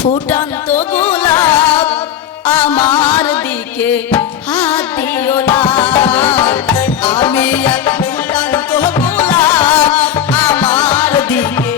ফুটন্ত গোলাপ আমার দিকে হাত দিও না আমি এক ফুটন্ত গোলাপ আমার দিকে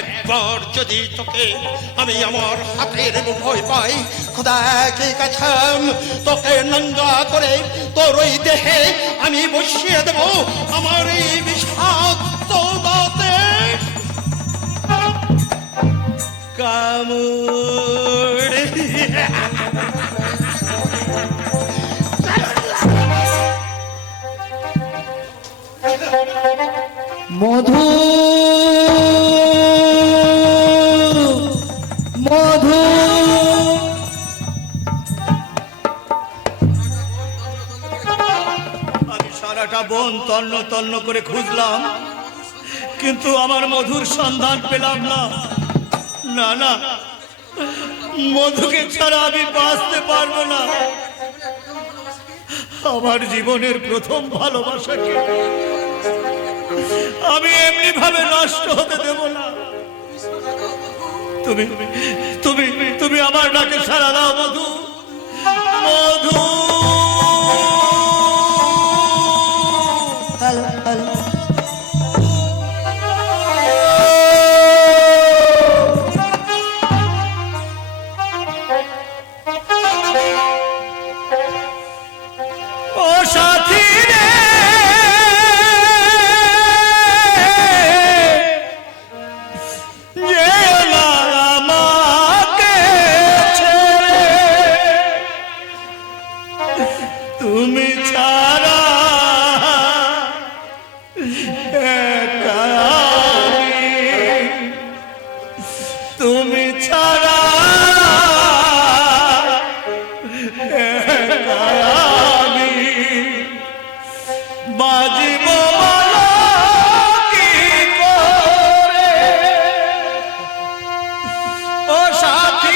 একবার যদি তোকে আমি আমার হাতের মুঠোয় পাই, খোদা কি কাছাম তোকে নঙ্গা করে তোর ওই দেহে আমি বসিয়ে দেব আমার এই বিষাক্ত দাঁতে কামড়। মধু মধু আমি সারাটা বন তন্ন তন্ন করে খুঁজলাম, কিন্তু আমার মধুর সন্ধান পেলাম না। না না, মধুকে ছাড়া আমি বাঁচতে পারবো না। আমার জীবনের প্রথম ভালোবাসাকে আমি এমনি ভাবে নষ্ট হতে দেব না। তুমি তুমি তুমি আমার ডাকে সাড়া দাও মধু, মধু। সাথী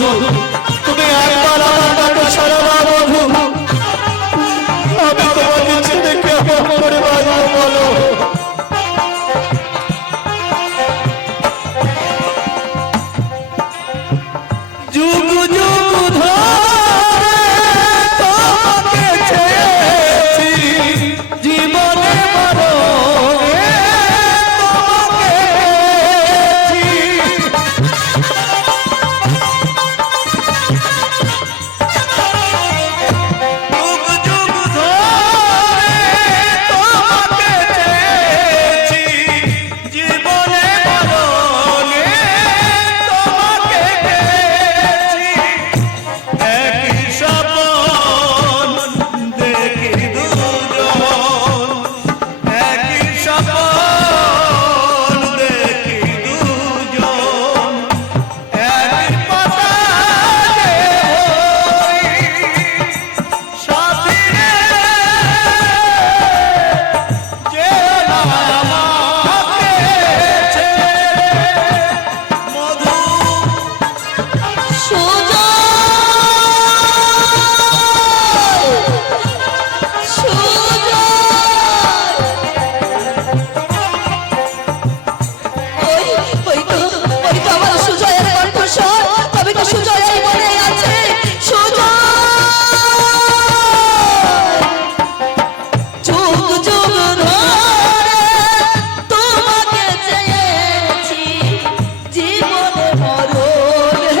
মধু তুমি একবার আমার ডাকে সাড়া দাও মধু, আমি তোমাকে ছেড়ে কেমন করে বাঁচবো বলো। যুগ যুগ ধরে তোমাকে চেয়েছি, জীবনে মরণে তোমাকে পেয়েছি। যুগ যুগ ধরে তোমাকে চেয়েছি, জীবনে মরণে তোমাকে পেয়েছি। একই স্বপন দেখি দুজন, একই স্বপন দেখি দুজন, একই পাতালে হই সাথী রে, যেও না আমাকে ছেড়ে। মধু জীবনে মরণে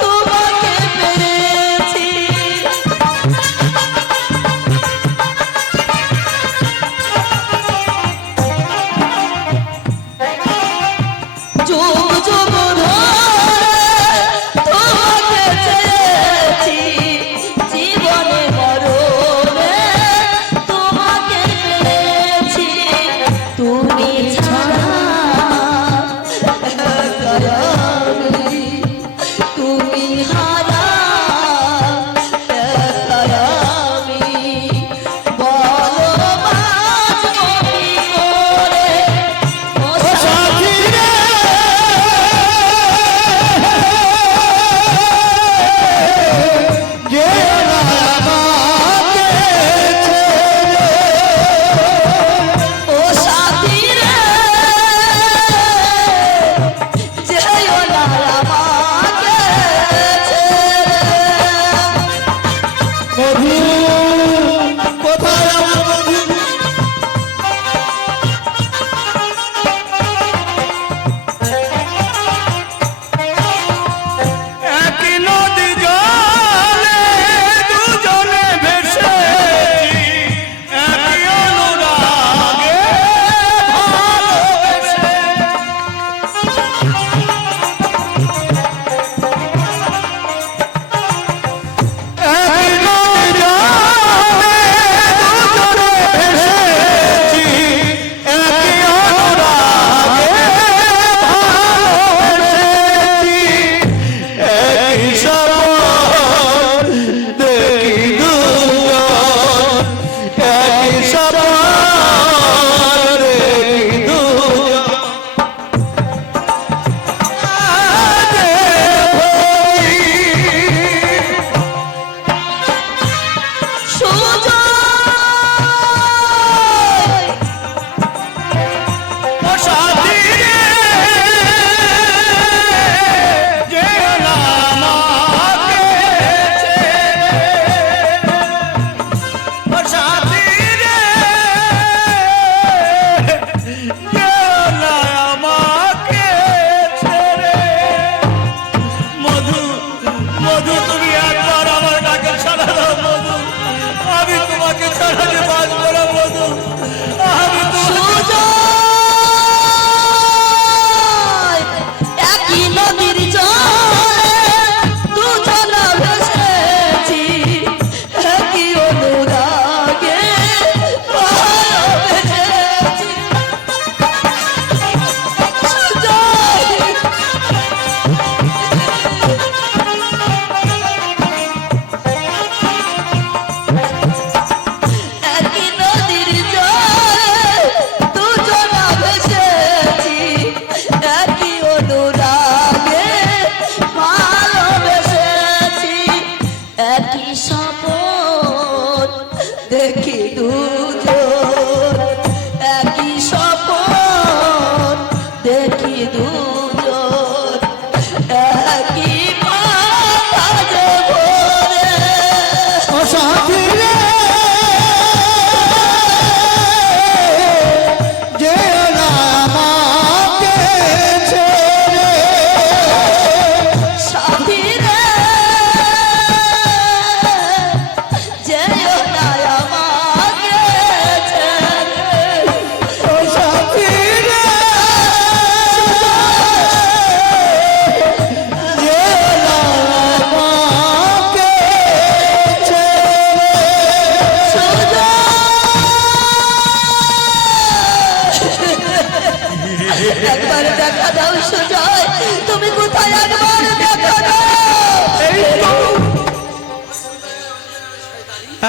তোমাকে পেয়েছি। যুগ যুগ ধরে তোমাকে চেয়েছি, জীবনে মরণে তোমাকে পেয়েছি। তুমি ছাড়া একা আমি, তুমি হারা একা আমি, বলো বাঁচবো কি করে ও সাথী রে,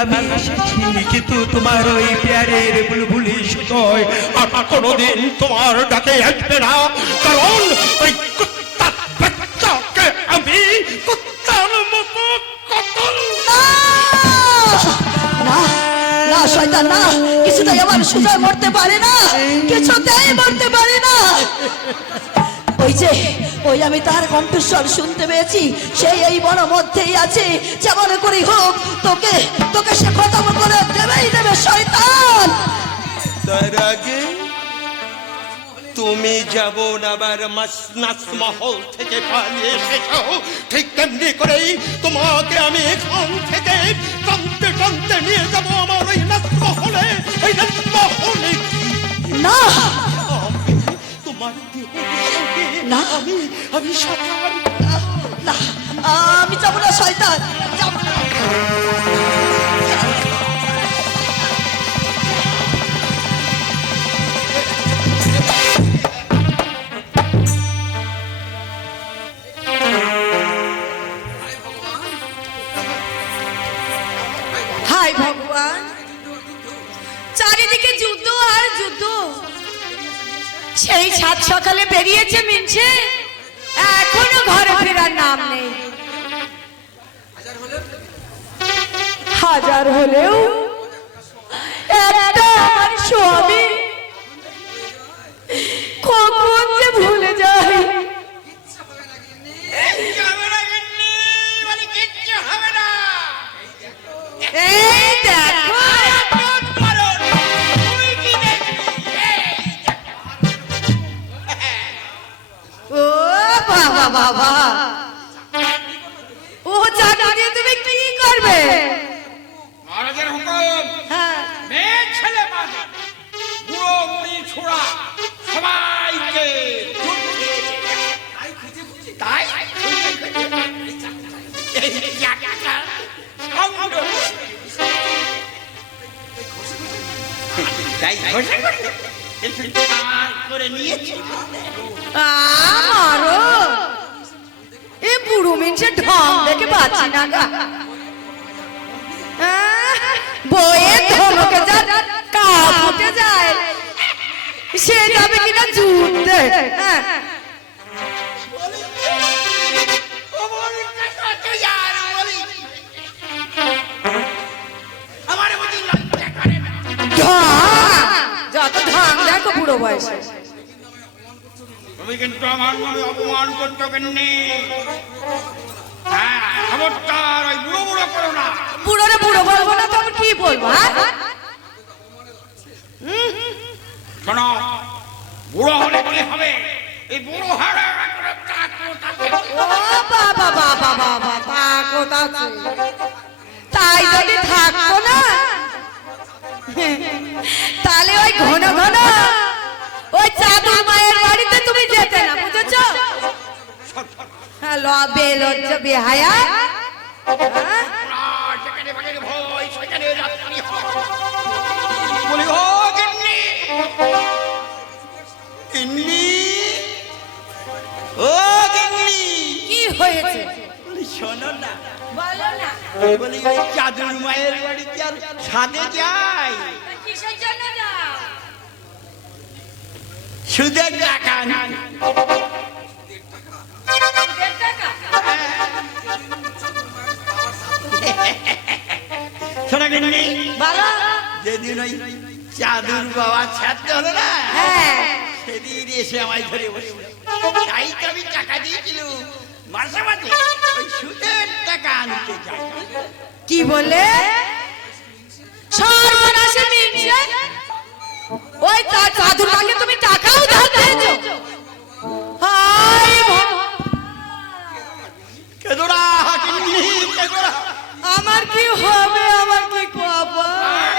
আমি এসেছি, কিন্তু তোমার ওই প্যারের বুলবুলি সুতোয় আর কোনোদিন তোমার ডাকে আসবে না, কারণ ওই কুত্তার বাচ্চাকে আমি কুত্তার মতো কতল। না না শয়তান না, কিছুতেই আমার সুজয় মরতে পারে না, কিছুতেই মরতে পারে না। ওই আমি তার কণ্ঠস্বর শুনতে পেয়েছি, সেই এই বড় মধ্যেই আছে, যেমন করি হোক তোকে তোকে সে খতম করে দেবেই দেবে শয়তান। তার আগে তুমি যাব আবার নাচমহল থেকে পালিয়ে এসেছো, ঠিক তেমনি করেই তোমাকে আমি এখান থেকে টানতে টানতে নিয়ে যাব আমার ওই নাচমহলে। ওই নাচমহলে না তোমার না আমি সাঁতার না, আমি যাবো না শয়তান, যাবো না। হায় ভগবান, চারিদিকে যুদ্ধ আর যুদ্ধ। সেই সাত সকালে বেরিয়েছে মিনছে, এখনো ঘরে ফেরার নাম নেই। হাজার হলেও একটা আমার স্বামী কখন যে ভুলে যায়। এই দেখো ও বাবা বাবা, ও চাকরি দিয়ে তুমি কি করবে? মহারাজের হুকুম, হ্যাঁ, মেয়ে ছেলে বাঁধা বুড়ো বুড়ি ছোড়া সবাইকে তাই এই জায়গাটা সংগ্রহ তাই ঘোষণা করে একটু পার করে নিয়েছি। আমারও এ বুড়ো মিনসে ঢং দেখে বাঁচি না গা। বইয়ের ধমকে যার কাপ উঠে যায়, সে যাবে কিনা যুদ্ধে। যত ঢং দেখো বুড়ো বয়সে। তুমি কিন্তু আমার নামে অপমান করতে কেননি। হ্যাঁ, খবরদার ওই বুড়ো বুড়ো করো না। বুড়োরে বুড়ো বলবো না তো আমি কি বলবো? শোনো, বুড়ো হলে কি হবে? এই বুড়ো হাড়া ও বাবা বাবা বাবা, তা কোথাছে? তাই যদি থাকতো না, তাহলে ওই ঘন ঘন ওই চাঁদুর মায়ের বাড়িতে তুমি যেতে না, বুঝেছো? লবে লজ্জ বেহায়া। যেখানে ভাগের ভয় সেখানে রাত্রি হয়। বলি ও গিন্নি, গিন্নি, ও গিন্নি, কি হয়েছে বলি শোনো না, বলো না। বলি ওই চাদুর মায়ের বাড়িতে আর সাথে যাই, কিসের জন্য যাও? সুদের টাকা সুদের টাকা? শোনো গিন্নি, বলো। যেদিন ওই চাদুর বাবা ছাড়তে হলো না, হ্যাঁ, সেদিন এসে আমায় ধরে বসলো। তাই তো আমি টাকা দিয়েছিলাম, মাসে মাসে ওই সুদের টাকা আনতে যাই। কি বলে? সর্বনাশে মিনছে, ওই চাদুর মাকে তুমি টাকাও ধার দিয়েছো? হায় ভগবান, কেদোরা গিন্নি, কেদোরা, আমার কি হবে, আমার কি কপাল।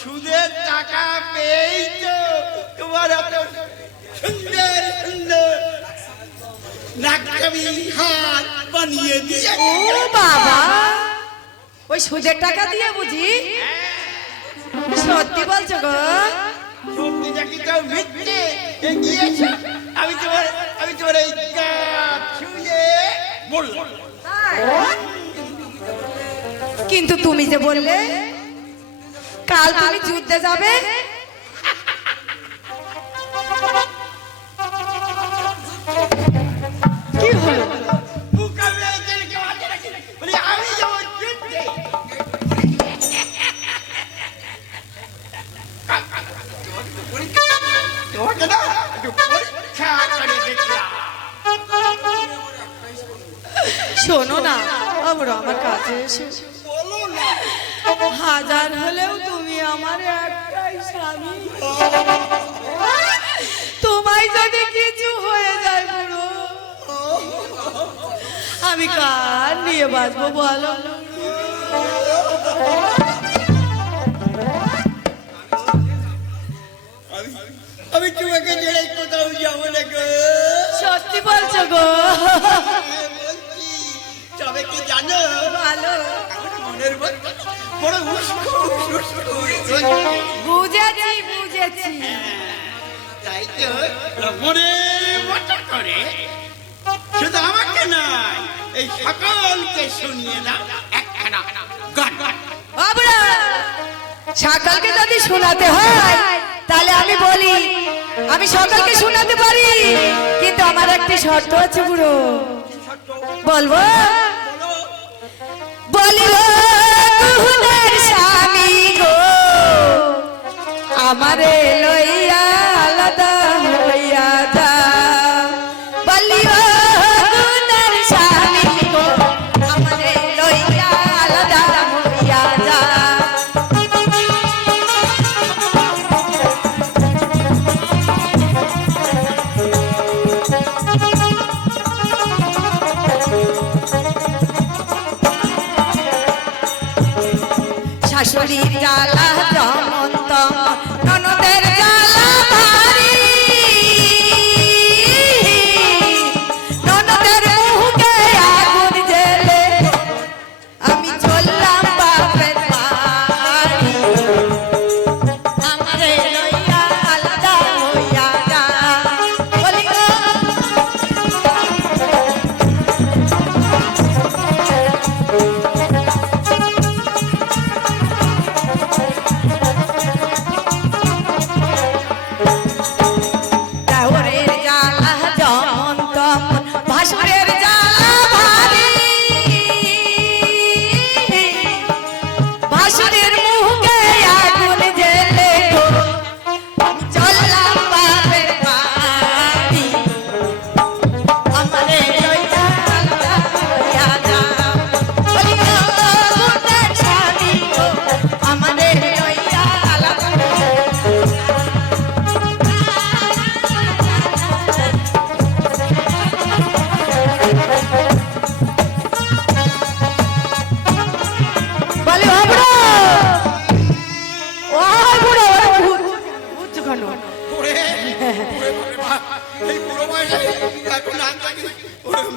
সুদের টাকা পেয়েই তো তোমার এত সুন্দর সুন্দর নাকামি হাত বানিয়ে দিয়ে। ও বাবা, ওই সুদের টাকা দিয়ে বুঝি? সত্যি বলছো গো? সত্যি নাকি তো মিথ্যে এগিয়েছো? আমি তোমার এই কাজ ছুঁয়ে বললাম। কিন্তু তুমি যে বললে কাল তুমি যুদ্ধে যাবে, কি হলো? বুকাবে এদেরকে মাঝে রাখি। বলি আমি যাবো যুদ্ধে। তোমাকে না একটু পরীক্ষা করে দেখলাম। শোনো না বাবুরা, আমার কাছে এসে বলো না। হাজার হলেও তুমি আমার একটাই স্বামী। তোমায় যদি কিছু হয়ে যায় বুড়ো, আমি কার নিয়ে বাঁচবো বলো? আমি তোমাকে ছেড়ে কোথাও যাবো না গো। সত্যি বলছো গো? বলছি, তবে কি জানো, ভালো আমার মনের মধ্যে বড় বুঝেছি বুঝেছি। তাই তো মনের মতো করে শুধু আমাকে নয়, এই সকলকে শুনিয়ে দাও একখানা গান। বাবুরা, সকালকে যদি শোনাতে হয় তাহলে আমি বলি, আমি সকালকে শোনাতে পারি, কিন্তু আমার একটি শর্ত আছে বুড়ো। বলবো? বলিব কুহুদের স্বামী গো, আমারে লইয়া আলাদা হইয়া যা। বলিব কুহুদের স্বামী গো, আমারে লইয়া আলাদা হইয়া যা। শাশুড়ির জ্বালা যেমন তেমন ননদের জ্বালা ভারী। ননদের মুখে আগুন জ্বেলে আমি চললাম বাপের বাড়ি। আমারে লইয়া আলাদা হইয়া যা। বলি গো, দেওরের জ্বালা যেমন তেমন ভাসুরের জ্বালা ভারী। ভাসুরের মুখে আগুন জ্বেলে গো আমি চললাম বাপের বাড়ি। আমারে লইয়া আলাদা হইয়া যা। বলি গো, কুহুদের স্বামী গো, আমারে লইয়া আলাদা বলে ও বুড়ো, ও বুড়ো, বুঝছো কেন? এই বুড়ো বয়সে এখন আনতাকি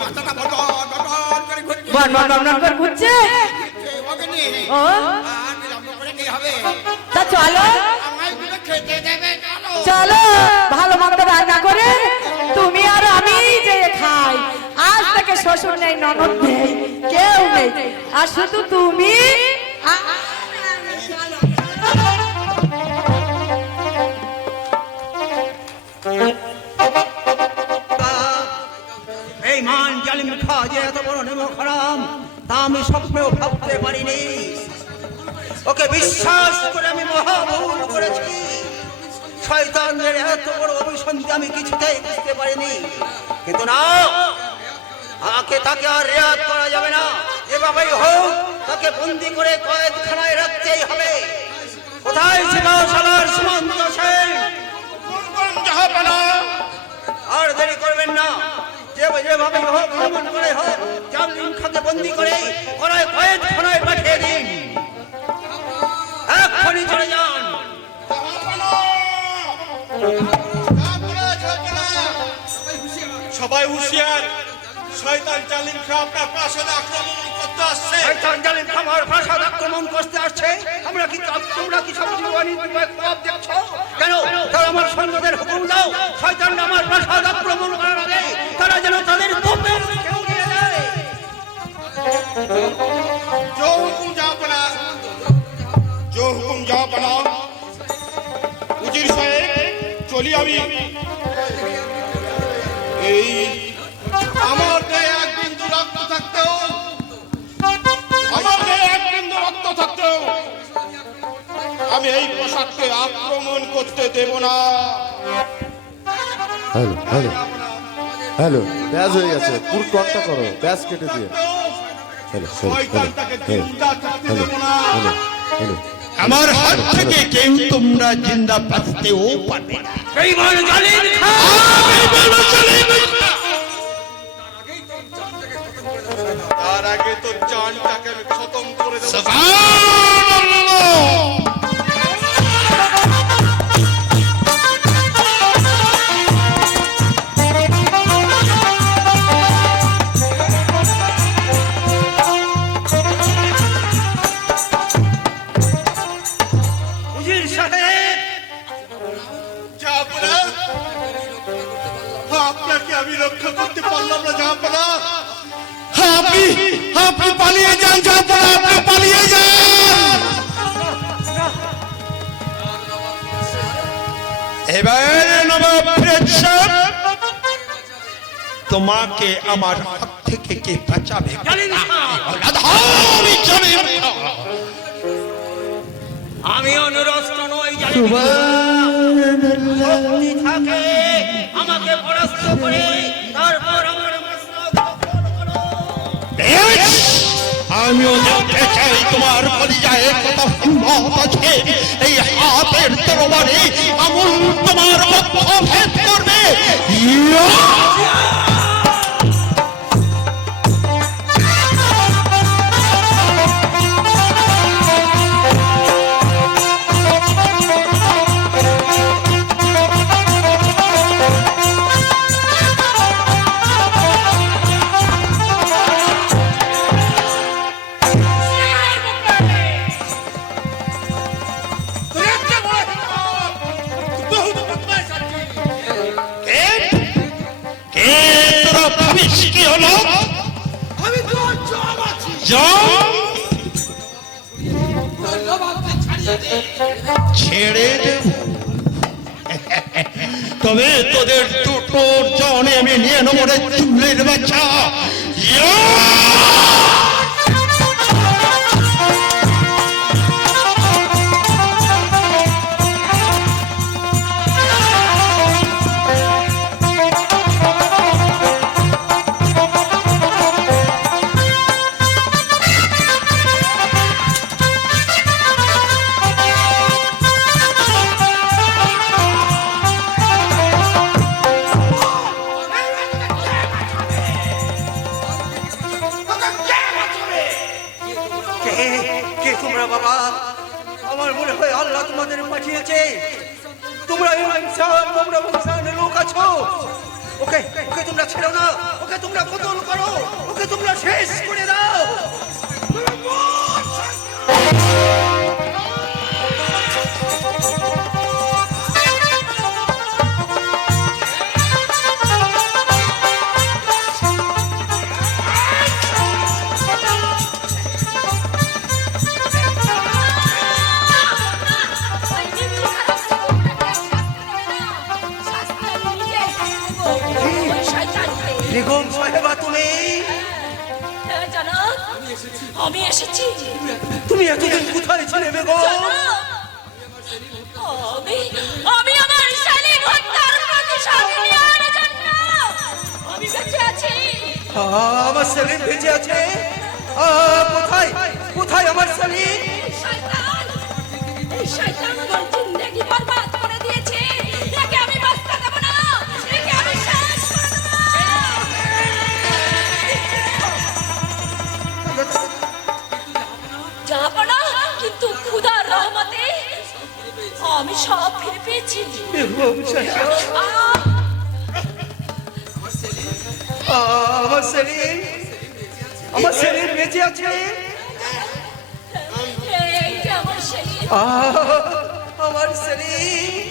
মাথাটা বটন করে ঘুরছে। বন করে ঘুরছে। ওকে নিয়ে ও আর বিলম্ব করে কি হবে? তা চলো আমায় দুটো খেতে দেবে চলো। চলো, ভালো মন্দ রান্না করে তুমি আর আমি যে খাই। আজ থেকে শ্বশুর নেই, ননদ নেই, কেউ নেই, আর শুধু তুমি এই মান জালিম খা যে এত বড় নেমো খারাম, তা আমি স্বপ্নেও ভাবতে পারিনি। ওকে বিশ্বাস করে আমি মহা ভুল করেছি। শয়তানের এত বড় অভিসন্ধি আমি কিছুতেই বুঝতে পারিনি। কিন্তু না, আমাকে তাকে আর রেয়াত করা যাবে না। এভাবেই হোক তাকে বন্দি করে কয়েদখানায় রাখতেই হবে। কোথায় ছিল সালার সুমন্ত সেন? আর দেরি করবেন না, যেভাবে হোক ভ্রমণ করে হোক জালিম খাকে বন্দি করে কয়েদখানায় পাঠিয়ে দিন। এক্ষুনি চলে যান। সবাই হুঁশিয়ার, শয়তান জালিম খা আপনার প্রাসাদে আক্রমণ করতে আসছে। শয়তান জালিম খা আমার প্রাসাদ আক্রমণ করতে আসছে। তোমরা কি সব জীবনী দেখছো? কেন তারা আমার সৈন্যদের হুকুম দাও, শয়তান আমার প্রাসাদ আক্রমণ করার আগে তারা যেন তাদের তোপের কেউ নিয়ে যায়। जो हुकुम जाओ বলি আমি এই আমার গায়ে এক বিন্দু রক্ত থাকতেও আমার গায়ে এক বিন্দু রক্ত থাকতেও আমি এই পোশাককে আক্রমণ করতে দেব না। হ্যালো হ্যালো হ্যালো ব্যাস হয়ে গেছে পুরো টনটা করো ব্যাস কেটে দিয়ে হ্যালো শয়তানটাকে জিন্দা থাকতে হ্যালো দেব না। হ্যালো হ্যালো আমার হাত থেকে কেউ তোমরা জিন্দা বাঁচতেও পারবে না। বেঈমান জালিম খা তার আগে তো জানটাকে আমি খতম করে দেব। উজির সাহেব জাহাপনা, আপনাকে আমি রক্ষা করতে পারলাম না জাহাপনা। আপনি পালিয়ে যান জাহাপনা, আপনি পালিয়ে যান। এবার নবাব ফিরোজ সাহেব, তোমাকে আমার হাত থেকে কে বাঁচাবে? জালিম খা আমি জালিম খা। আমি অনুরস্ত নই জালিম খা। শক্তি থাকে আমাকে পরাস্ত করে তারপর আমার মস্তক দখল করো। আমিও দেখতে চাই তোমার কলিজায় কত হিম্মত আছে। এই হাতের তরবারি আমুল তোমার বক্ষ ভেদ করবে। ইয়া! কে তোরা ভাবিস কি হলো? জম! ছেড়ে দেব। তবে তোদের দুটো জনে আমি নিয়ে নেবো রে চুলের বাচ্চা। ইয়া! কে তোমরা বাবা? আমার মনে হয় আল্লাহ তোমাদের পাঠিয়েছে। তোমরা ইমানসানের লোক আছো। ওকে ওকে তোমরা ছেড়ো না, ওকে তোমরা কতল করো, ওকে তোমরা শেষ করে দাও। বেগম সাহেবা তুমি আমি এসেছি। তুমি এতদিন কোথায় ছিলে বেগম? আমি আমার শালীন হত্যার প্রতিশোধ নেওয়ার জন্য আমি বেঁচে আছি। আমার সেলিম বেঁচে আছে? কোথায় কোথায় আমার সেলিম? এই শয়তান আমার জিন্দেগি বরবাদ করে দিয়েছে। একে আমি বাঁচতে দেব না, একে আমি শেষ করে দেব। জাহাপনা, কিন্তু খোদার রহমতে আমি সব ফিরে পেয়েছি। বেগম সাহেবা আহ! আমার সেলিম বেঁচে আছে? এই যে আমার সেলিম। আমার সেলিম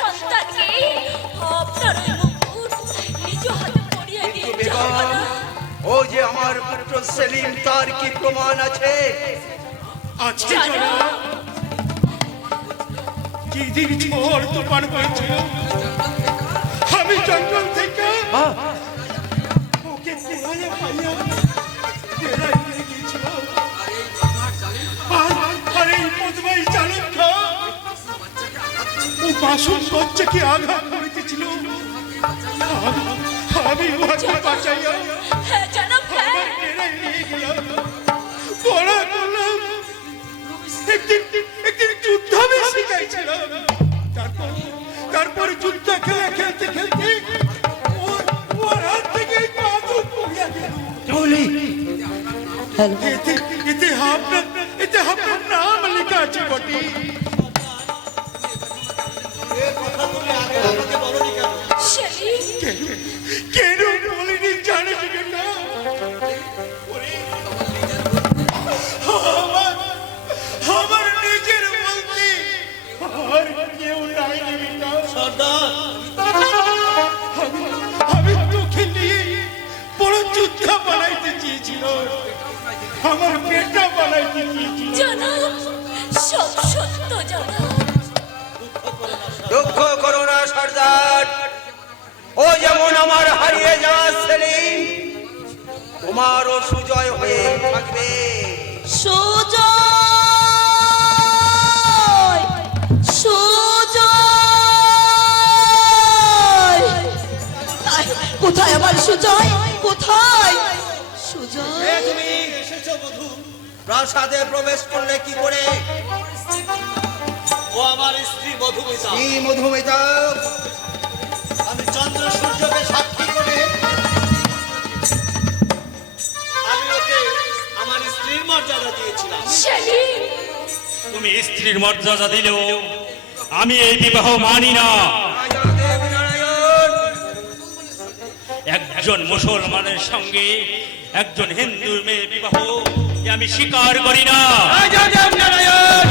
সন্তানকে আপনার ওই মুকুট নিজ হাতে পরিয়ে দিয়ে যাব বেগম, না। ও যে আমার পুত্র সেলিম, তার কি প্রমাণ আছে? আছে জানো? জনাব। যেদিন ঝড় তুফান হয়েছিল, আমি জঙ্গল থেকে ওকে কোলায় পাইয়া বেড়াই নিয়ে গিয়েছিলাম। আর এই বদমাই চাণক্য ও মাসুম বাচ্চাকে আঘাত করিতেছিল। আমি উহাকে বাঁচাইয়া হ্যাঁ জানাব, হ্যাঁ। আবার বেড়াই নিয়ে গেলাম। পড়া করলাম। একদিন যুদ্ধ আমি শিখাইছিলাম। তারপর যুদ্ধ খেলতে ওর হাত থেকে এই বাঁদুক পড়িয়া গেল। এতে আপনার নাম লেখা আছে বটে। সেলিম, কেন বলিনি জানিস না? আমার নিজের বলতে আর কেউ নাই না। আমি তোকে নিয়ে বড় যুদ্ধ বানাইতে চেয়েছিল, আমার পেটটা বানাইতে চেয়েছিল। জানাব, সব সত্য জানাব। দুঃখ করো না সর্দার, ও যেমন আমার হারিয়ে যাওয়া সেলিম, তোমারও সুজয় হয়ে থাকবে। সুজয়, সুজয়, কোথায় আমার সুজয়? কোথায় সুজয়? তুমি এসেছো বধূ, প্রাসাদে প্রবেশ করলে কি করে? ও আমার স্ত্রী মধুমিতা। কি মধুমিতা? আমি চন্দ্র সূর্যকে সাক্ষী করে আমি ওকে আমার স্ত্রীর মর্যাদা দিয়েছিলাম। সেলিম, তুমি স্ত্রীর মর্যাদা দিলেও আমি এই বিবাহ মানি না। রাজা দেবনারায়ণ, একজন মুসলমানের সঙ্গে একজন হিন্দুর মেয়ে বিবাহ এ আমি স্বীকার করি না। রাজা দেবনারায়ণ,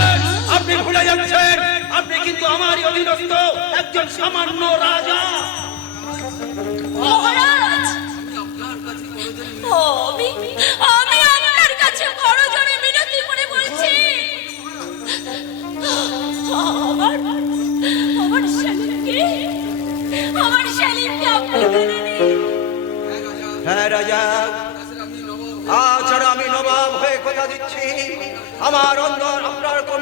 আপনি ভুলে যাচ্ছেন, আপনি কিন্তু আমারই অধীনস্থ একজন সামান্য রাজা। মহারাজ, আমি আপনার কাছে বড় জোরে মিনতি করে বলছি, আমার সেলিমকে আপনি মেনে নিন। হ্যাঁ রাজা, আজ আমি নবাব হয়ে কথা দিচ্ছি, আমার অন্তর আপনার কোন